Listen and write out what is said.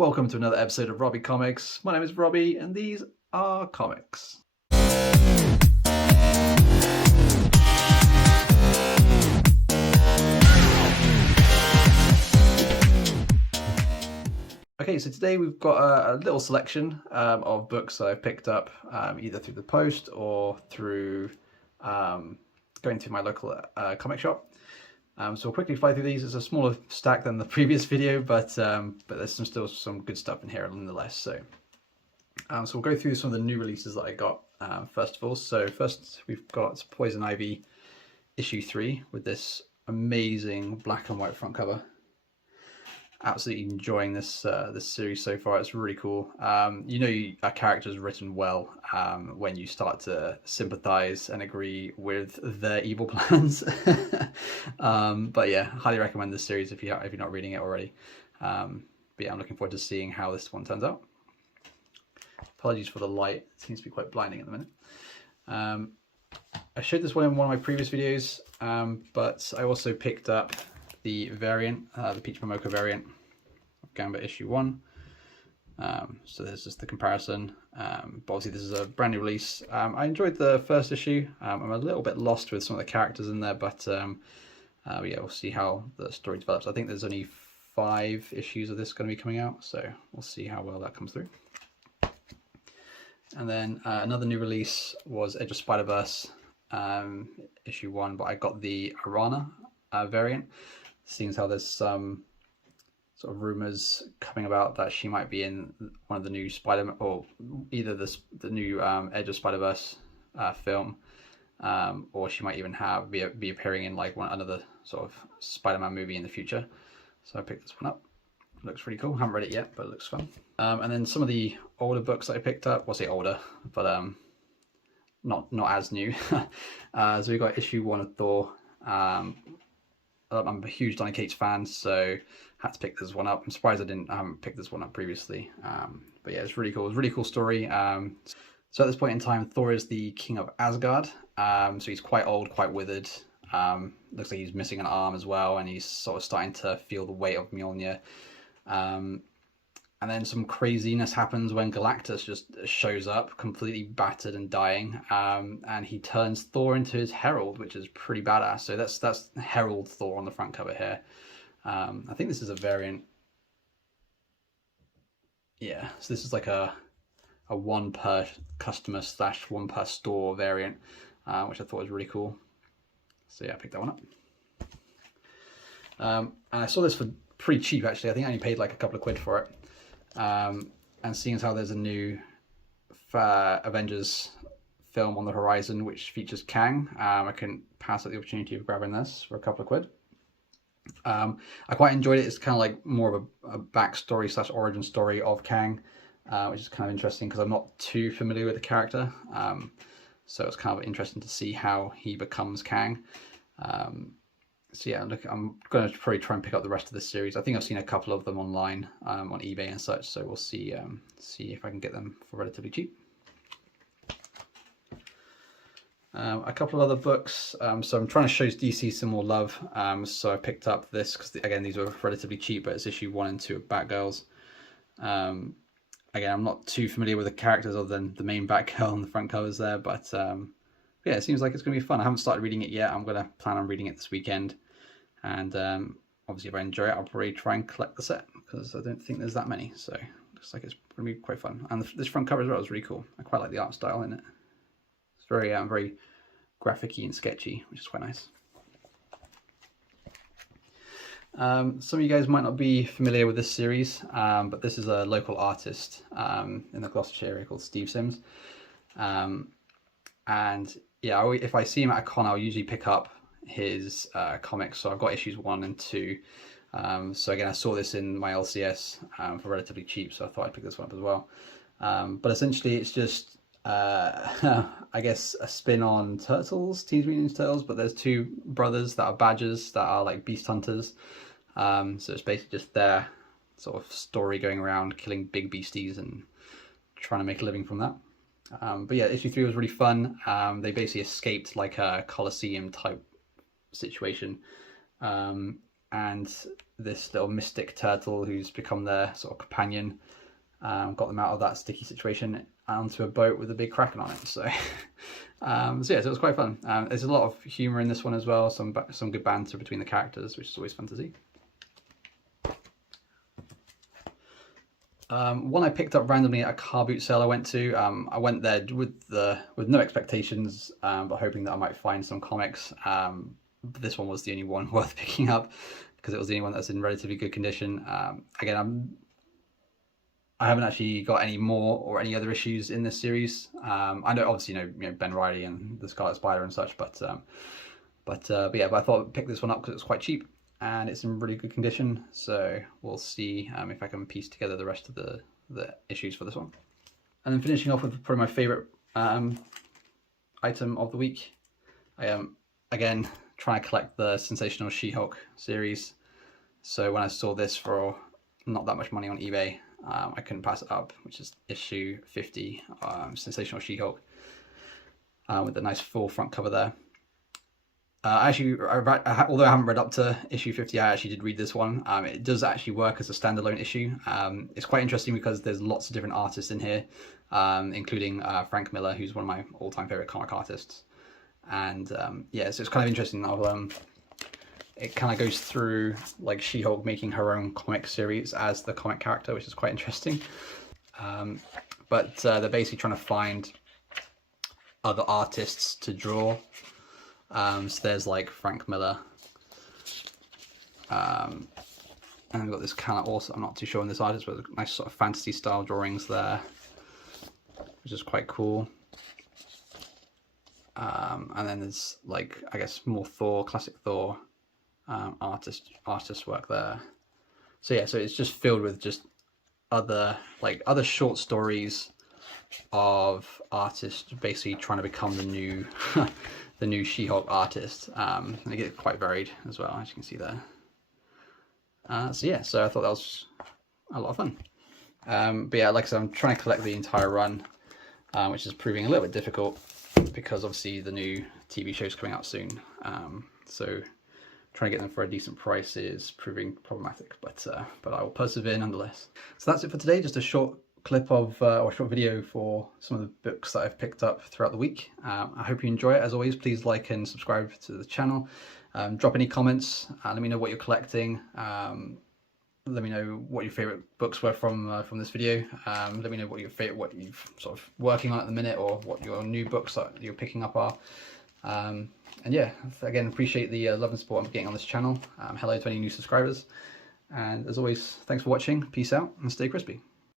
Welcome to another episode of Robbie Comics. My name is Robbie and these are comics. Okay, so today we've got a little selection of books that I've picked up either through the post or through going to my local comic shop. So we'll quickly fly through these. It's a smaller stack than the previous video, but there's still some good stuff in here nonetheless. So we'll go through some of the new releases that I got first of all. So first we've got Poison Ivy issue 3 with this amazing black and white front cover. Absolutely enjoying this this series so far. It's really cool. You know, a character's written well when you start to sympathize and agree with their evil plans. But yeah, highly recommend this series if you're not reading it already. But yeah, I'm looking forward to seeing how this one turns out. Apologies for the light; it seems to be quite blinding at the minute. I showed this one in one of my previous videos, but I also picked up the variant, the Peach Momoko variant of Gamba issue 1. So there's just the comparison. But obviously this is a brand new release. I enjoyed the first issue. I'm a little bit lost with some of the characters in there, but yeah, we'll see how the story develops. I think there's only 5 issues of this going to be coming out, so we'll see how well that comes through. And then another new release was Edge of Spiderverse issue 1, but I got the Arana variant. Seems how there's some sort of rumors coming about that she might be in one of the new Spider-Man, or either the new Edge of Spider-Verse film, or she might even be appearing in like another sort of Spider-Man movie in the future. So I picked this one up. It looks pretty cool. I haven't read it yet, but it looks fun. And then some of the older books that I picked up, well, I say older, but not as new. So we got issue 1 of Thor. I'm a huge Donny Cates fan, so had to pick this one up. I'm surprised I haven't picked this one up previously. But yeah, it's really cool. It's a really cool story. So at this point in time, Thor is the king of Asgard. So he's quite old, quite withered. Looks like he's missing an arm as well, and he's sort of starting to feel the weight of Mjolnir. And then some craziness happens when Galactus just shows up, completely battered and dying, and he turns Thor into his herald, which is pretty badass. So that's Herald Thor on the front cover here. I think this is a variant. Yeah, so this is like a 1 per customer / 1 per store variant, which I thought was really cool. So yeah, I picked that one up. And I saw this for pretty cheap actually. I think I only paid like a couple of quid for it. And seeing as how there's a new Avengers film on the horizon which features Kang, I couldn't pass up the opportunity of grabbing this for a couple of quid. I quite enjoyed it. It's kind of like more of a backstory / origin story of Kang, which is kind of interesting because I'm not too familiar with the character. So it's kind of interesting to see how he becomes Kang. So yeah, look, I'm going to probably try and pick up the rest of this series. I think I've seen a couple of them online on eBay and such, so we'll see if I can get them for relatively cheap. A couple of other books. So I'm trying to show DC some more love. So I picked up this because again these were relatively cheap, but it's issue 1 and 2 of Batgirls. Again, I'm not too familiar with the characters other than the main Batgirl on the front covers there, but yeah, it seems like it's going to be fun. I haven't started reading it yet. I'm going to plan on reading it this weekend. And obviously if I enjoy it, I'll probably try and collect the set because I don't think there's that many. So it looks like it's going to be quite fun. And this front cover as well is really cool. I quite like the art style in it. It's very very graphic-y and sketchy, which is quite nice. Some of you guys might not be familiar with this series, but this is a local artist in the Gloucestershire area called Steve Sims. And yeah, if I see him at a con, I'll usually pick up his comics. So I've got issues 1 and 2. So again, I saw this in my LCS for relatively cheap, so I thought I'd pick this one up as well. But essentially it's just I guess a spin on Turtles, Teenage Mutant Ninja Turtles, but there's 2 brothers that are badgers that are like beast hunters. So it's basically just their sort of story going around killing big beasties and trying to make a living from that. But yeah, issue 3 was really fun. They basically escaped like a Colosseum type situation. and this little mystic turtle who's become their sort of companion. Got them out of that sticky situation onto a boat with a big kraken on it. So, so yeah, so it was quite fun. There's a lot of humour in this one as well. Some good banter between the characters, which is always fun to see. One I picked up randomly at a car boot sale I went to. I went there with no expectations, but hoping that I might find some comics. But this one was the only one worth picking up because it was the only one that's in relatively good condition. Again, I haven't actually got any more or any other issues in this series. I know, obviously, you know Ben Reilly and the Scarlet Spider and such, but yeah, but I thought I'd pick this one up because it's quite cheap and it's in really good condition. So we'll see if I can piece together the rest of the issues for this one. And then finishing off with probably my favorite item of the week. I am again trying to collect the Sensational SheHulk series. So when I saw this for not that much money on eBay, I couldn't pass it up, which is issue 50, Sensational SheHulk, with the nice full front cover there. Although I haven't read up to issue 50, I actually did read this one. It does actually work as a standalone issue. It's quite interesting because there's lots of different artists in here, including Frank Miller, who's one of my all-time favorite comic artists. And yeah, so it's kind of interesting. It kind of goes through like She-Hulk making her own comic series as the comic character, which is quite interesting. But they're basically trying to find other artists to draw. So there's like Frank Miller. And we've got this kind of also, I'm not too sure on this artist, but nice sort of fantasy style drawings there, which is quite cool. And then there's like, I guess, more Thor, classic Thor artist work there. So yeah, so it's just filled with just other short stories of artists basically trying to become the new the new She-Hulk artist, and they get quite varied as well, as you can see there. So yeah, so I thought that was a lot of fun. But yeah, like I said, I'm trying to collect the entire run, which is proving a little bit difficult because obviously the new TV show's coming out soon. So trying to get them for a decent price is proving problematic, but I will persevere nonetheless. So that's it for today. Just a short clip of or a short video for some of the books that I've picked up throughout the week. I hope you enjoy it. As always, please like and subscribe to the channel. Drop any comments. Let me know what you're collecting. Let me know what your favorite books were from this video. Let me know what you're sort of working on at the minute, or what your new books that you're picking up are. And yeah, again, appreciate the love and support I'm getting on this channel. Hello to any new subscribers. And as always, thanks for watching. Peace out and stay crispy.